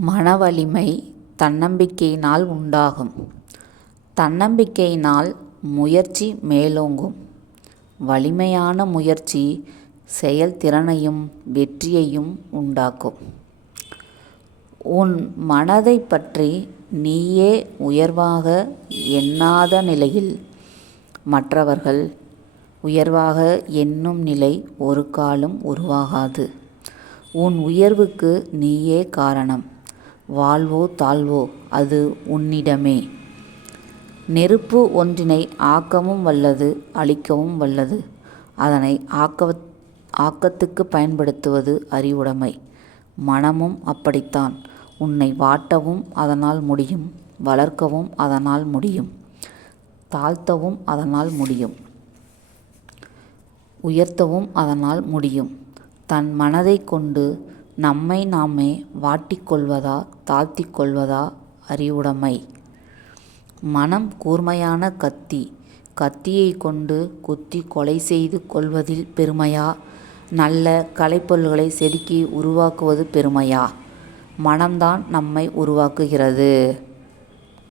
மனவலிமை தன்னம்பிக்கையினால் உண்டாகும். தன்னம்பிக்கையினால் முயற்சி மேலோங்கும். வலிமையான முயற்சி செயல்திறனையும் வெற்றியையும் உண்டாக்கும். உன் மனதைப் பற்றி நீயே உயர்வாக எண்ணாத நிலையில் மற்றவர்கள் உயர்வாக எண்ணும் நிலை ஒரு காலும் உருவாகாது. உன் உயர்வுக்கு நீயே காரணம். வாழ்வோ தாழ்வோ அது உன்னிடமே. நெருப்பு ஒன்றினை ஆக்கவும் வல்லது, அழிக்கவும் வல்லது. அதனை ஆக்கத்துக்கு பயன்படுத்துவது அறிவுடைமை. மனமும் அப்படித்தான். உன்னை வாட்டவும் அதனால் முடியும், வளர்க்கவும் அதனால் முடியும், தாழ்த்தவும் அதனால் முடியும், உயர்த்தவும் அதனால் முடியும். தன் மனதை கொண்டு நம்மை நாமே வாட்டிக்கொள்வதா தாழ்த்திக் கொள்வதா அறிவுடைமை. மனம் கூர்மையான கத்தி. கத்தியை கொண்டு குத்தி கொலை செய்து கொள்வதில் பெருமையா, நல்ல கலைப்பொருள்களை செதுக்கி உருவாக்குவது பெருமையா? மனம்தான் நம்மை உருவாக்குகிறது.